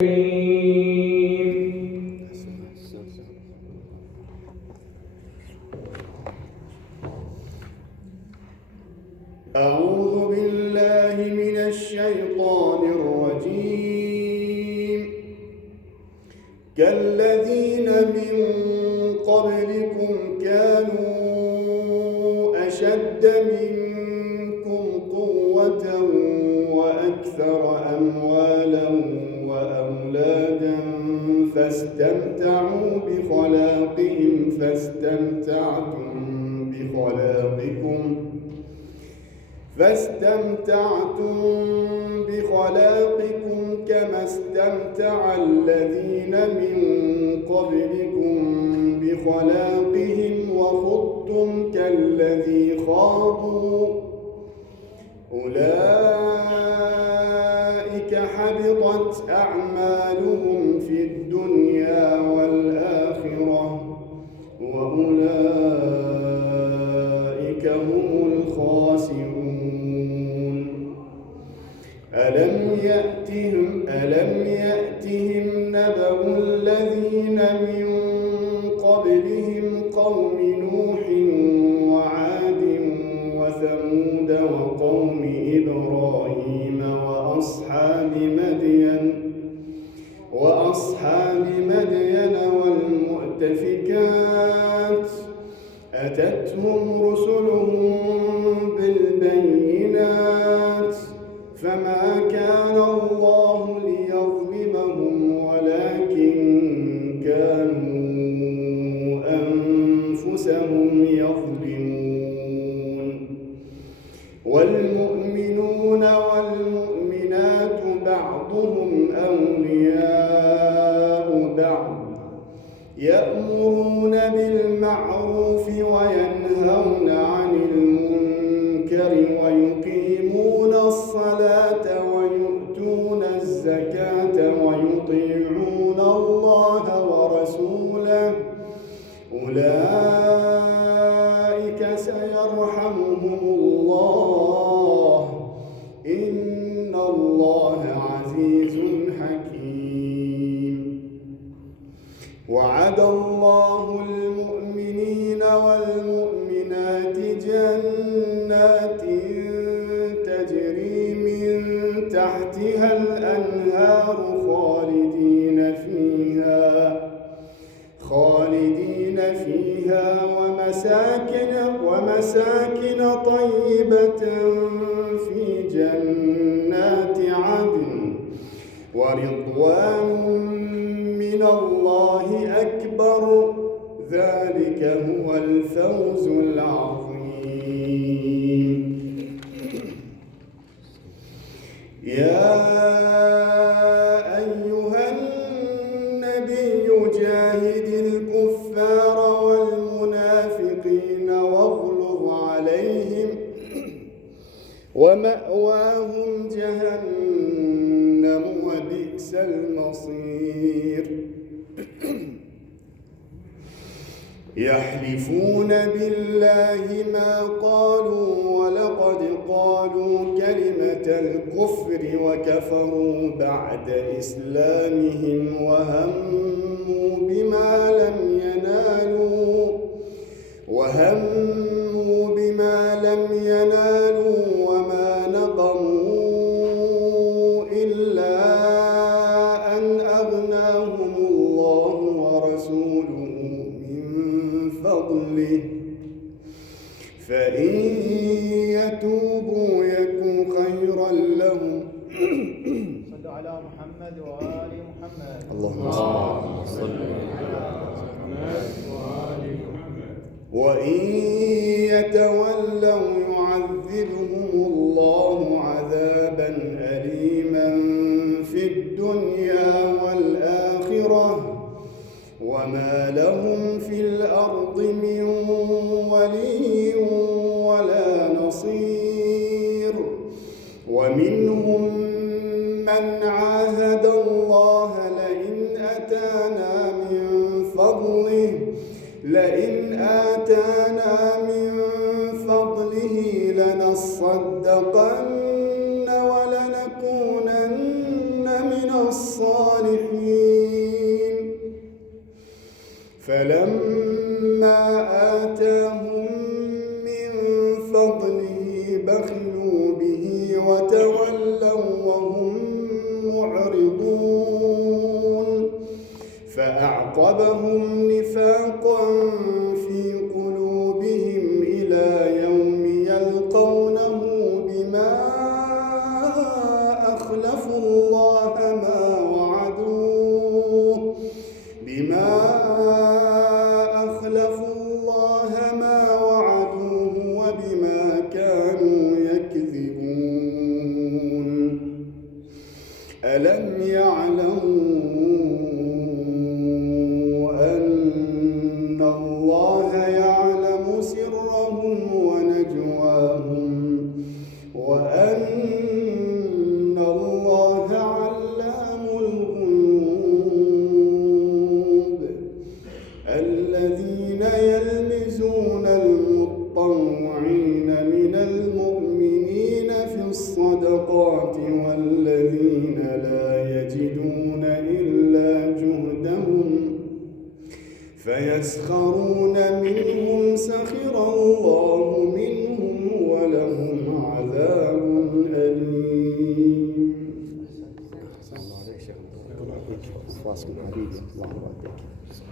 أعوذ بالله من الشيطان الرجيم. كالذين من قبلكم كانوا أشد منكم قوة وأكثر أموالا وأولادا فاستمتعوا بخلاقهم فاستمتعتم بخلاقكم كما استمتع الذين من قبلكم بخلاقهم وخضتم كالذي خاضوا أولئك حبطت أعمالهم في الدنيا والآخرة وأولئك هم الخاسرون. ألم يأتهم نبأ الذين من قبلهم قوم نوح وعاد وثمود وقوم إبراهيم وأصحاب مدين والمؤتفكات أتتهم رسلهم بالبينات فما كان الله ليظلمهم ولكن كانوا أنفسهم يظلمون. والمؤمنون والمؤمنات بعضهم أولياء بعض يأمرون بالمعروف وينهون عن المنكر ويقيمون الصلاة ويؤتون الزكاة ويطيعون الله ورسوله أولئك سيرحمهم الله إن الله عزيز حكيم. وعد الله المؤمنين والمؤمنات جنات تجري من تحتها الأنهار خالدين فيها ومساكن طيبة في جنات عدن ورضوان من الله أكبر ذلك هو الفوز العظيم. يا أيها النبي جاهد الكفار والمنافقين واغلظ عليهم ومأواهم جهنم وبئس المصير. يحلفون بالله ما قالوا ولقد قالوا كلمة الكفر وكفروا بعد إسلامهم وهموا بما لم ينالوا وما نقموا إلا أن أغناهم الله ورسوله من فضله فإن يتوبوا يكن خيرا لهم. صلوا على محمد وآل محمد. اللهم صل على محمد وآل محمد. وإن يتولوا يعذبهم الله عذابا أليما في الدنيا والآخرة وما لهم في الأرض من ولي ولا نصير. ومنهم من عاهد الله لئن آتانا من فضله لنصدقن ولنكونن من الصالحين. الصالحين فلما آتاهم من فضله بخلوا به وتولوا وهم معرضون فأعقبهم نفاقا في قلوبهم إلى يوم يلقونه بما أخلفوا الله ما وعدوه وبما كانوا يكذبون ألم يعلموا أن الله يعلم سرهم ونجواهم وأن الله علام الغيوب الذين يلمزون المطوعين من المؤمنين في الصدقات والذين لا يجدون إلا جهدهم فيسخرون منهم سخر الله منهم ولهم عذاب أليم. الله عليك شيخ. الله يعطيك. الله يعطيك.